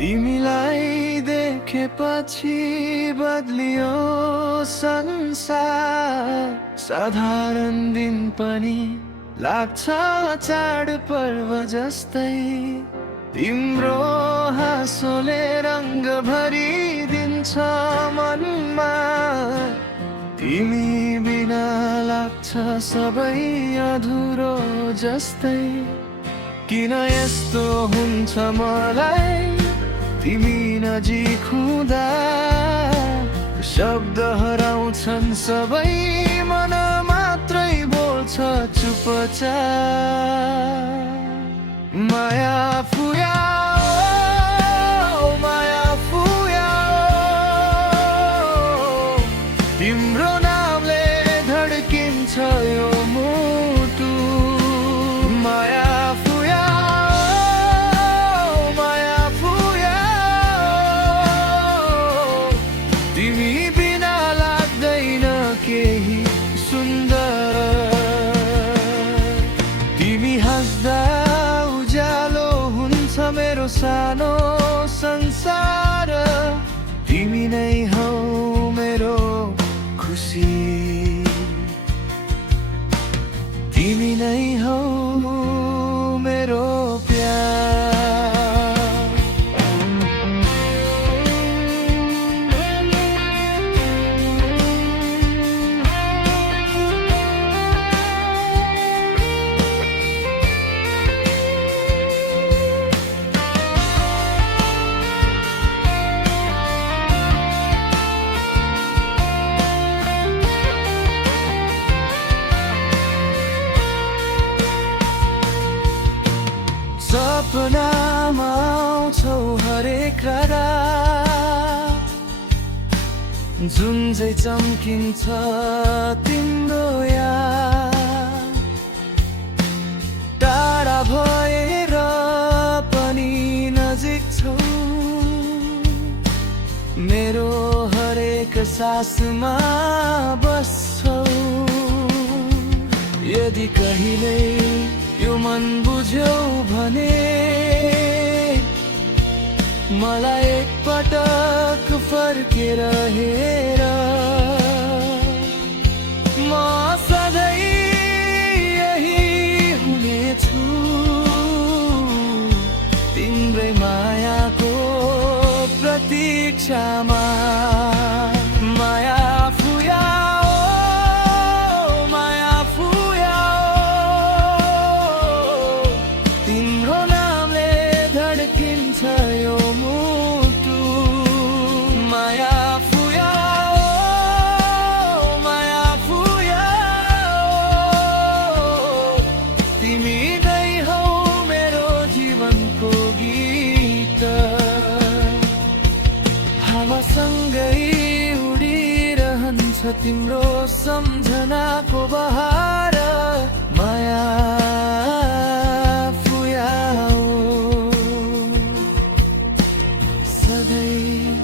तिमीलाई देखेपछि बदलियो संसार। साधारण दिन पनि लाग्छ चाडपर्व जस्तै। तिम्रो हाँसोले रङ्ग भरिदिन्छ मनमा। तिमी बिना लाग्छ सबै अधुरो जस्तै। किन यस्तो हुन्छ मलाई तिमी नजिक हुँदा? शब्द हराउँछन् सबै, मन मात्रै बोल्छ चुपचाप। माया फुया माया फुया, तिम्रो नामले धड्किन्छ यो मुटु। माया फुया माया फुया, तिमी बिना लाग्दैन केही सुन्दर। तिमी हाँस्दा उज्यालो हुन्छ मेरो सानो संसार। तिमी नै हौ मेरो खुसी, तिमी नै हौ मेरो प्यार। सपनामा आउँछौ हरेक रात, जुन चाहिँ चम्किन्छ तिम्रो याद। टाढा भएर पनि नजिक छौ, मेरो हरेक सासमा बस्छौ। यदि कहिले यो मन बुझ्यौ भने मलाई एकपटक फर्केर हेर। म सधैँ यही हुनेछु तिम्रै मायाको प्रतीक्षामा। माया फुया माया फुया, तिम्रो नामले धड्किन्छ यो मुटु। माया फुया माया फुया, तिमी नै हौ मेरो जीवनको गीत। हावासँगै उडिरहन्छ तिम्रो सम्झनाको बहार। माया फुया सधैँ